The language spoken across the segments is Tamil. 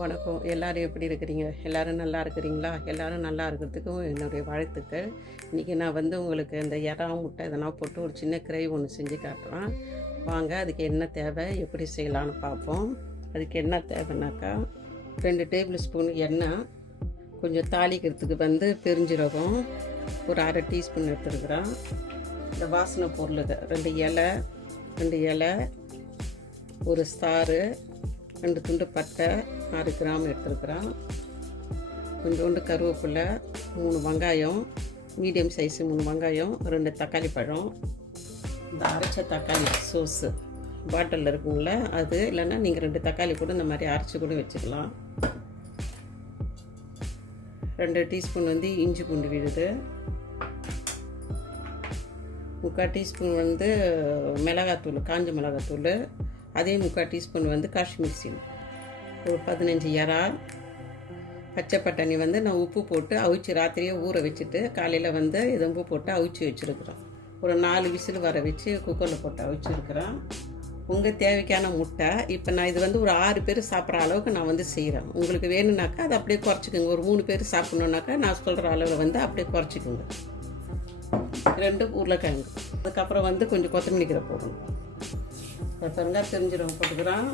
வணக்கம். எல்லோரும் எப்படி இருக்கிறீங்க? எல்லோரும் நல்லா இருக்கிறீங்களா? எல்லோரும் நல்லா இருக்கிறதுக்கும் என்னுடைய வாழ்த்துக்கள். இன்றைக்கி நான் உங்களுக்கு இந்த எறா முட்டை இதெல்லாம் போட்டு ஒரு சின்ன கிரேவி ஒன்று செஞ்சு காட்டுறேன். வாங்க, அதுக்கு என்ன தேவை, எப்படி செய்யலான்னு பார்ப்போம். அதுக்கு என்ன தேவைன்னாக்கா 2 டேபிள் ஸ்பூன் எண்ணெய், கொஞ்சம் தாளிக்கிறதுக்கு பெருஞ்சீரகம் ஒரு 1/2 டீஸ்பூன் எடுத்துருக்குறேன். இந்த வாசனை பொருளுக்கு 2 இலை, ஒரு ஸ்டாரு, 2 துண்டு பட்டை, 6 கிராம் எடுத்துருக்குறேன். கொஞ்சோண்டு கருவேப்பிலை, 3 வெங்காயம், மீடியம் சைஸு 3 வெங்காயம், 2 தக்காளி பழம், இந்த அரைச்ச தக்காளி சோஸு பாட்டிலில் இருக்குங்கள அது, இல்லைன்னா நீங்கள் 2 தக்காளி கூட இந்த மாதிரி அரைச்சி கூட வச்சுக்கலாம். 2 டீஸ்பூன் இஞ்சி பூண்டு விழுது, 3/4 டீஸ்பூன் மிளகாத்தூள், காஞ்ச மிளகாத்தூள், அதே 3/4 டீஸ்பூன் காஷ்மீர் சில்லி, ஒரு 15 இறால், பச்சை பட்டாணி நான் உப்பு போட்டு அவிச்சு ராத்திரியே ஊற வச்சுட்டு காலையில் உப்பு போட்டு அவிச்சு வச்சுருக்குறோம். ஒரு 4 விசில் வர வச்சு குக்கரில் போட்டு அவிச்சுருக்குறேன். உங்கள் தேவைக்கான முட்டை. இப்போ நான் இது ஒரு 6 பேர் சாப்பிட்ற அளவுக்கு நான் செய்கிறேன். உங்களுக்கு வேணும்னாக்கா அதை அப்படியே குறைச்சிக்கோங்க. ஒரு 3 பேர் சாப்பிட்ணுன்னாக்கா நான் சொல்கிற அளவில் அப்படியே குறைச்சிக்கோங்க. 2 உருளைக்கிழங்கு, அதுக்கப்புறம் கொஞ்சம் கொத்தமல்லி கீரை போடணும். பாருங்க, தெரிஞ்சிடும் போட்டுக்கிறேன்.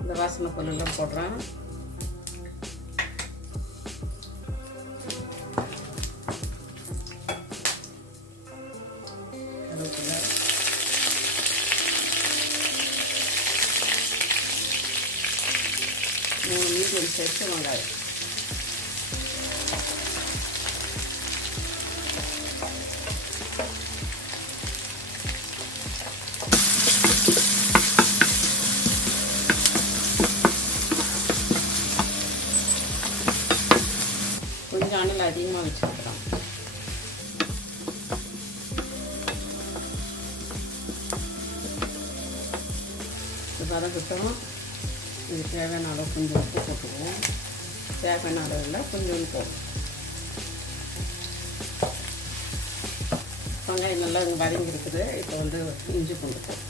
இந்த வாசனை பொருளெல்லாம் போடுறேன். கருவேப்பிலை, 3 மீடியம் சைஸ் வெங்காயம், கொஞ்சம் அனல் அதிகமாக வச்சுருக்கிறோம். இது வதக்கட்டும். இது தேவையான அளவு கொஞ்சம் உப்பு போட்டுக்குவோம். தேவையான அளவில் கொஞ்சம் போடும். வெங்காயம் நல்லா வதங்கி இருக்குது. இப்போ இஞ்சி பூண்டு போடும்.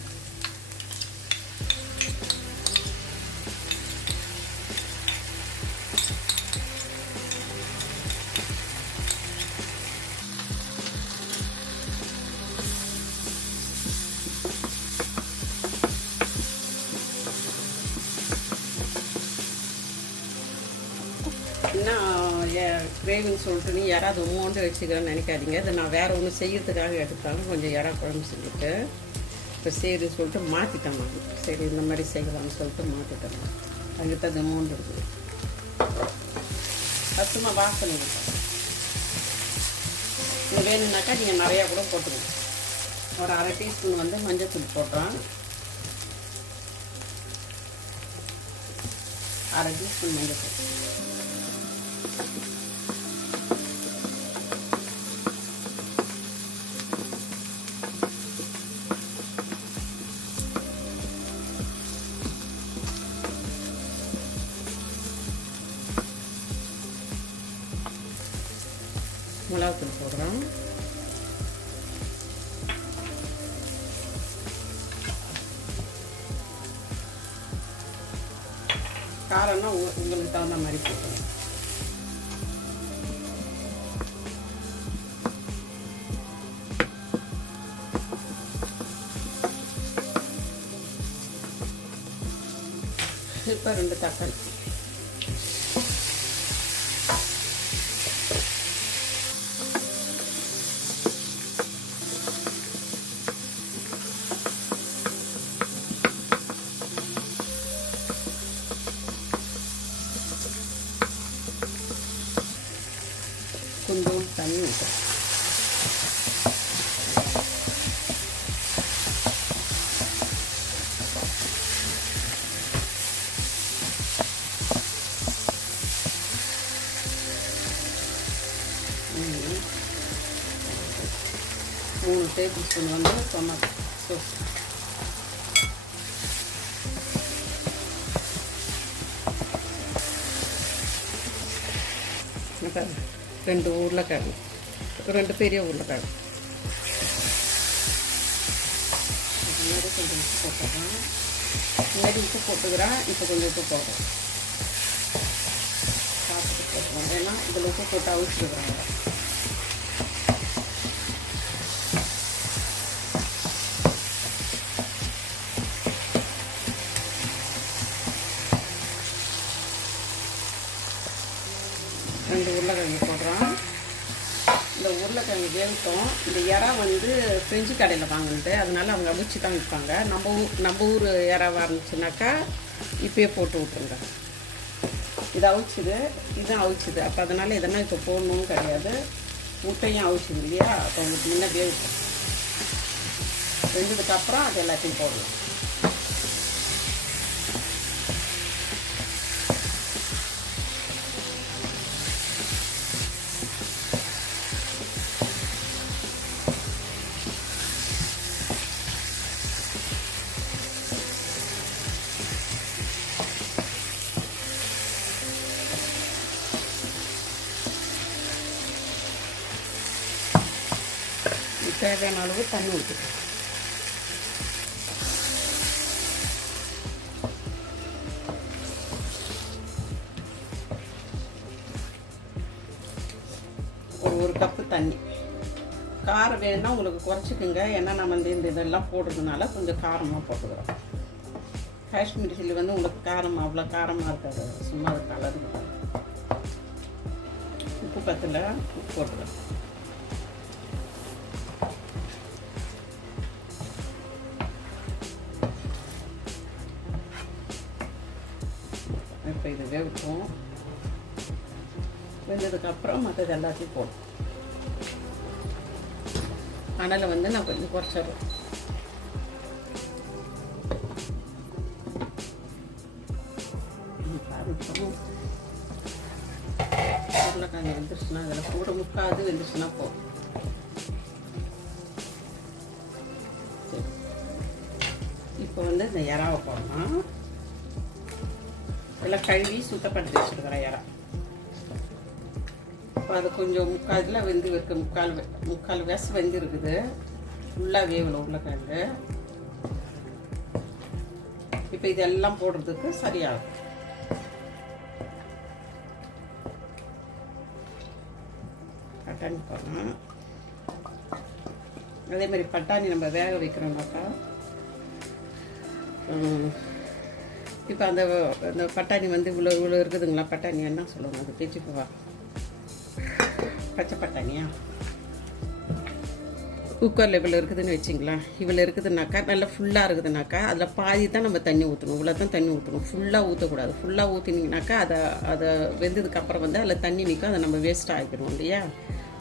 கிரேவின்னு சொல்லிட்டு நீ யாராவது உம்மோண்டு வச்சுக்கிறேன்னு நினைக்காதீங்க. இதை நான் வேறு ஒன்று செய்கிறதுக்காக எடுத்தாலும் கொஞ்சம் இறா குழம்பு செஞ்சுட்டு இப்போ சரின்னு சொல்லிட்டு மாற்றிட்டேன். நான் சரி இந்த மாதிரி செய்யலாம்னு சொல்லிட்டு மாற்றிட்டேன். அதுக்கிட்ட அது உம்மோண்டு இருக்குது. சும்மா வாசனை நீங்கள் வேணும்னாக்கா நீங்கள் நிறையா கூட போட்டுக்கணும். ஒரு 1/2 டீஸ்பூன் மஞ்சள் போட்டோம். 1/2 டீஸ்பூன் மஞ்சள் மிளகாத்தூள் போடுறோம். காரம்னா உங்களுக்கு தகுந்த மாதிரி போடுறோம். இப்போ 2 தக்காளி, கொஞ்சம் தண்ணி ஊற்றுறோம். மூணு டேபிள் ஸ்பூன் டொமேட்டோ சோஸ், ரெண்டு உருளைக்கிழங்கு, 2 பெரிய உருளைக்கிழங்கு. முன்னாடி கொஞ்சம் உப்பு போட்டுக்கலாம். முன்னாடி உப்பு போட்டுக்கிறேன், இப்போ கொஞ்சம் உப்பு போடுறேன். பார்த்துட்டு போட்டுருவோம், ஏன்னா இதில் உப்பு போட்டு அவிச்சிருக்குறாங்க. ரெண்டு உருளைக்கிழங்கு போடுறோம். இந்த உருளைக்கிழங்கு வேகட்டும். இந்த இறா வந்து ஃப்ரெஞ்சு கடையில் வாங்கினது, அதனால அவங்க அவிச்சு தான் விற்பாங்க. நம்ம ஊர் இறாவாக இருந்துச்சுனாக்கா இப்பயே போட்டு விட்ருங்க. இது அவிச்சுது, இதுவும் அவிச்சுது. அப்போ அதனால் இதெல்லாம் இப்போ போடணும்னு கிடையாது. முட்டையும் அவிச்சுது இல்லையா, அப்போ உங்களுக்கு முன்னே வேகட்டும். வெந்ததுக்கப்புறம் அது எல்லாத்தையும் போடலாம். தேவையான அளவு தண்ணி ஊற்றிக்கலாம். ஒரு கப்பு தண்ணி. காரம் வேணும்னா உங்களுக்கு குறைச்சிக்குங்க, ஏன்னா நம்ம இந்த இதெல்லாம் போடுறதுனால கொஞ்சம் காரமாக போட்டுக்கிறோம். காஷ்மீரி சில்லி வந்து உங்களுக்கு காரம் அவ்வளோ காரமாக இருக்காது, சும்மா அது கலருக்கு. உப்பு பத்தில் உப்பு போட்டுக்கிறோம். இப்போ இது வேகட்டும். வெந்ததுக்கப்புறம் மற்றது எல்லாத்தையும் போடும். அனலை வந்து நான் கொஞ்சம் குறைச்சிடுறேன். உருளைக்கிழங்கு வெந்துருச்சுன்னா அதில் கூட முக்காது வெந்துருச்சுன்னா போடும். சரி, இப்போ வந்து இந்த இறாவை போடலாம். எல்லாம் கழுவி சுத்தப்படுத்தி வச்சுருக்கிறேன் இறா. இப்போ அது கொஞ்சம் முக்கால் வெந்து இருக்குது. முக்கால் வேச வெந்து இருக்குது. ஃபுல்லாக வேவலை உருளைக்கிழங்கு. இப்போ இதெல்லாம் போடுறதுக்கு சரியாகும். பட்டாணி போடலாம். அதே மாதிரி பட்டாணி நம்ம வேக வைக்கிறோம்னாக்கா, இப்போ அந்த பட்டாணி வந்து இவ்வளோ இருக்குதுங்களா, பட்டாணி என்ன சொல்லுவாங்க, அது பேச்சு போவா, பச்சை பட்டாணியா, குக்கரில் இவ்வளோ இருக்குதுன்னு வச்சிங்களா. இவ்வளோ இருக்குதுனாக்கா, நல்லா ஃபுல்லாக இருக்குதுனாக்கா அதில் பாதி தான் நம்ம தண்ணி ஊற்றணும். இவ்வளோ தான் தண்ணி ஊற்றணும், ஃபுல்லாக ஊற்றக்கூடாது. ஃபுல்லாக ஊற்றினீங்கனாக்கா அதை வெந்ததுக்கப்புறம் வந்து அதில் தண்ணி நிற்கும், அதை நம்ம வேஸ்ட்டாக ஆகிக்கணும் இல்லையா.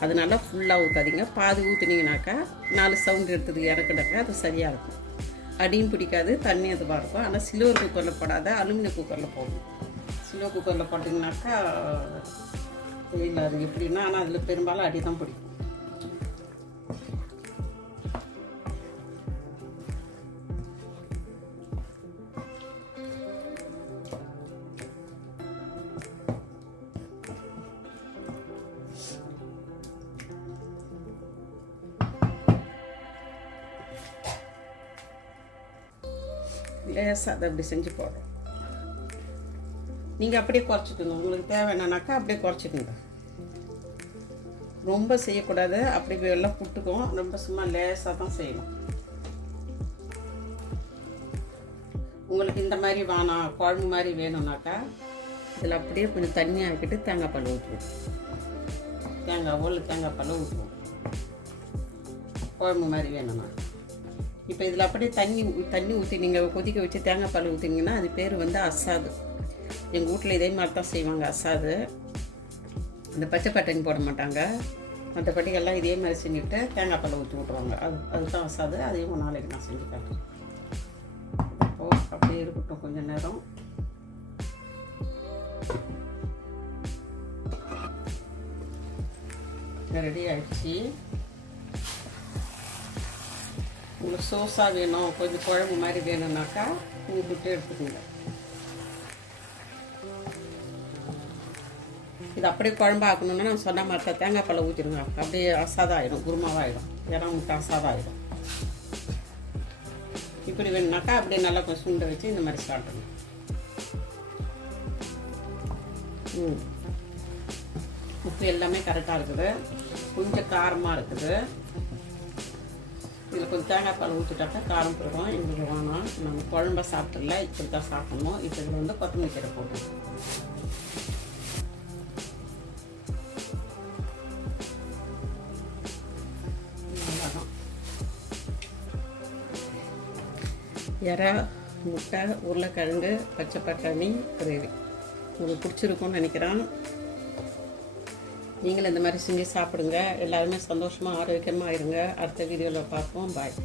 அதனால ஃபுல்லாக ஊற்றாதீங்க. பாதி ஊற்றினீங்கனாக்கா 4 சவுண்டு எடுத்தது இறக்குனாக்கா அது சரியாக இருக்கும். அடியும் பிடிக்காது, தண்ணி அதுவாக இருக்கும். ஆனால் சில்வர் குக்கரில் போடாத, அலுமினியம் குக்கரில் போடணும். சில்வர் குக்கரில் போட்டிங்கனாக்கா இல்லை, அது எப்படின்னா, ஆனால் அதில் பெரும்பாலும் அடி தான் பிடிக்கும். லேசாக அதை அப்படி செஞ்சு போடுறோம். நீங்கள் அப்படியே குறைச்சிக்கோங்க. உங்களுக்கு தேவைன்னாக்கா அப்படியே குறைச்சிக்கோங்க. ரொம்ப செய்யக்கூடாது, அப்படி எல்லாம் புட்டுக்கும். ரொம்ப சும்மா லேசாக தான் செய்யணும். உங்களுக்கு இந்த மாதிரி வேணாம், குழம்பு மாதிரி வேணும்னாக்கா இதில் அப்படியே கொஞ்சம் தண்ணி ஆக்கிட்டு தேங்காய் பால் ஊற்றுவோம். தேங்காவோ இல்லை தேங்காய் பால் ஊற்றுவோம் குழம்பு மாதிரி வேணும்னா. இப்போ இதில் அப்படியே தண்ணி ஊற்றி நீங்கள் கொதிக்க வச்சு தேங்காய் பால் ஊற்றினீங்கன்னா அது பேர் வந்து அசாது. எங்கள் வீட்டில் இதே மாதிரி தான் செய்வாங்க அசாது. இந்த பச்சை பட்டாணி போட மாட்டாங்க. மற்றபடி எல்லாம் இதே மாதிரி செஞ்சுட்டு தேங்காய் பால் ஊற்றி விட்ருவாங்க. அதுதான் அசாது. அதையும் நாளைக்கு நான் செஞ்சு காட்டுறேன். இப்போது அப்படியே இருக்கட்டும் கொஞ்சம் நேரம். ரெடி ஆகிடுச்சு. உங்களுக்கு சோஸாக வேணும், கொஞ்சம் குழம்பு மாதிரி வேணும்னாக்கா ஊற்றிட்டு எடுத்துக்கோங்க. இதை இது அப்படியே குழம்பு ஆக்கணுன்னா நான் சொன்ன மாதிரி தான் தேங்காய் பாலை ஊற்றிடுங்க. அப்படியே அசாதம் ஆகிடும், குருமாவாகிடும், இறா முட்டை அசாதம் ஆகிடும். இப்படி வேணுனாக்கா அப்படியே நல்லா கொஞ்சம் சுண்டை வச்சு இந்த மாதிரி சாப்பிடணும். உப்பு எல்லாமே கரெக்டாக இருக்குது, கொஞ்சம் காரமாக இருக்குது. இதில் கொஞ்சம் தேங்காய் பால் ஊற்றிட்டாக்கா காரம் போயிடும். எங்களுக்கு வேணாம், நம்ம குழம்ப சாப்பிட்றல, இப்படி தான் சாப்பிடணும். இப்போ இதில் வந்து கொத்தமல்லி கீரை போட்டோம். நல்லாதான் இறா முட்டை உருளைக்கிழங்கு பச்சை பட்டாணி கிரேவி உங்களுக்கு பிடிச்சிருக்கும்னு நினைக்கிறேன். நீங்களும் இந்த மாதிரி செஞ்சு சாப்பிடுங்க. எல்லாருமே சந்தோஷமாக ஆரோக்கியமாக இருங்க. அடுத்த வீடியோவில் பார்ப்போம். பாய்.